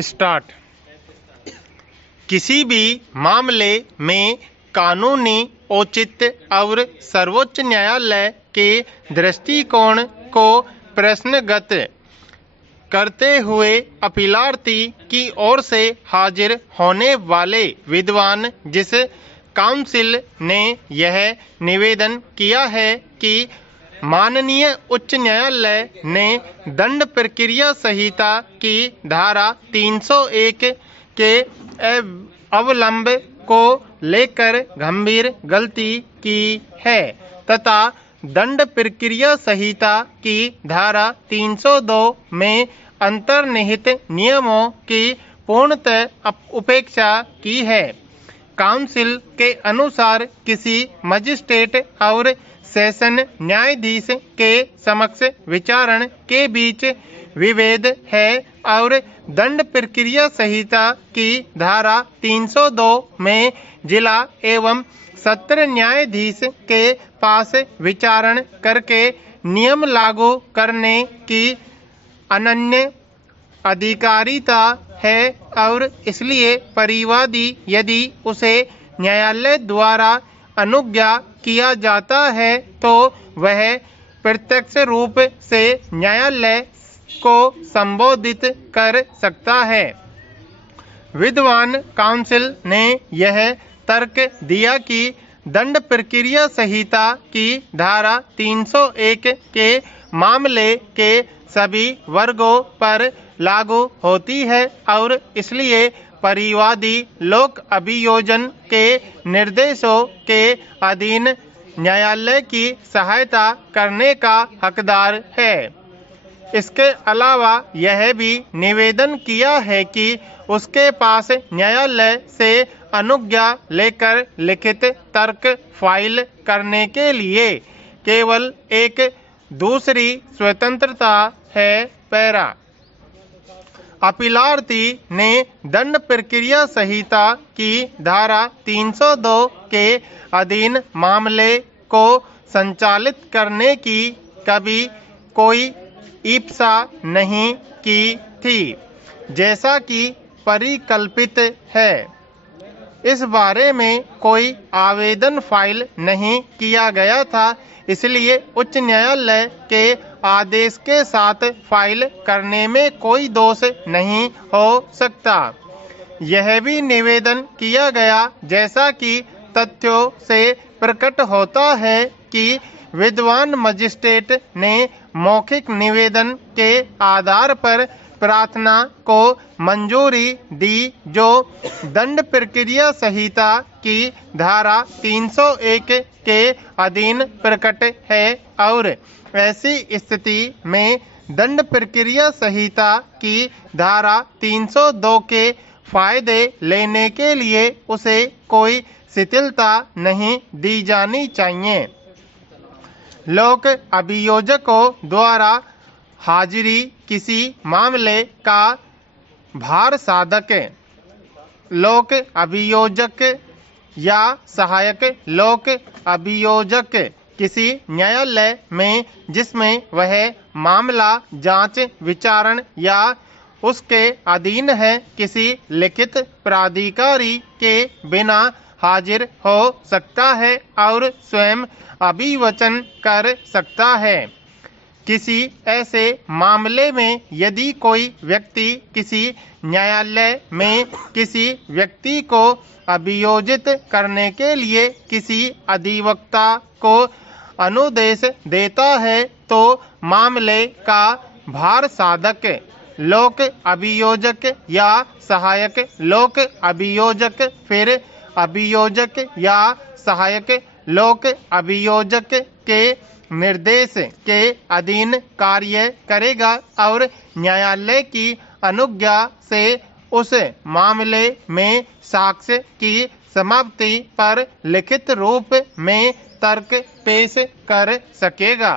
Start. किसी भी मामले में कानूनी औचित्य और सर्वोच्च न्यायालय के दृष्टिकोण को प्रश्नगत करते हुए अपीलार्थी की ओर से हाजिर होने वाले विद्वान जिस काउंसिल ने यह निवेदन किया है कि माननीय उच्च न्यायालय ने दंड प्रक्रिया संहिता की धारा 301 के अवलंब को लेकर गंभीर गलती की है तथा दंड प्रक्रिया संहिता की धारा 302 में अंतर्निहित नियमों की पूर्णतः उपेक्षा की है। काउंसिल के अनुसार किसी मजिस्ट्रेट और सेशन न्यायाधीश के समक्ष विचारण के बीच विभेद है और दंड प्रक्रिया संहिता की धारा 302 में जिला एवं सत्र न्यायाधीश के पास विचारण करके नियम लागू करने की अनन्य अधिकारिता है और इसलिए परिवादी यदि उसे न्यायालय द्वारा अनुज्ञा किया जाता है तो वह प्रत्यक्ष रूप से न्यायालय को संबोधित कर सकता है। विद्वान काउंसिल ने यह तर्क दिया कि दंड प्रक्रिया संहिता की धारा 301 के मामले के सभी वर्गों पर लागू होती है और इसलिए परिवादी लोक अभियोजन के निर्देशों के अधीन न्यायालय की सहायता करने का हकदार है। इसके अलावा यह भी निवेदन किया है कि उसके पास न्यायालय से अनुज्ञा लेकर लिखित तर्क फाइल करने के लिए केवल एक दूसरी स्वतंत्रता है। पैरा अपीलार्थी ने दंड प्रक्रिया संहिता की धारा 302 के अधीन मामले को संचालित करने की कभी कोई इप्सा नहीं की थी जैसा कि परिकल्पित है। इस बारे में कोई आवेदन फाइल नहीं किया गया था, इसलिए उच्च न्यायालय के आदेश के साथ फाइल करने में कोई दोष नहीं हो सकता। यह भी निवेदन किया गया जैसा कि तथ्यों से प्रकट होता है कि विद्वान मजिस्ट्रेट ने मौखिक निवेदन के आधार पर प्रार्थना को मंजूरी दी जो दंड प्रक्रिया संहिता की धारा 301 के अधीन प्रकट है और ऐसी स्थिति में दंड प्रक्रिया संहिता की धारा 302 के फायदे लेने के लिए उसे कोई शिथिलता नहीं दी जानी चाहिए। लोक अभियोजकों द्वारा हाजिरी किसी मामले का भार साधक लोक अभियोजक या सहायक लोक अभियोजक किसी न्यायालय में जिसमें वह मामला जांच विचारण या उसके अधीन है किसी लिखित प्राधिकारी के बिना हाजिर हो सकता है और स्वयं अभिवचन कर सकता है। किसी ऐसे मामले में यदि कोई व्यक्ति किसी न्यायालय में किसी व्यक्ति को अभियोजित करने के लिए किसी अधिवक्ता को अनुदेश देता है तो मामले का भार साधक लोक अभियोजक या सहायक लोक अभियोजक फिर अभियोजक या सहायक लोक अभियोजक के निर्देश के अधीन कार्य करेगा और न्यायालय की अनुज्ञा से उस मामले में साक्ष्य की समाप्ति पर लिखित रूप में तर्क पेश कर सकेगा।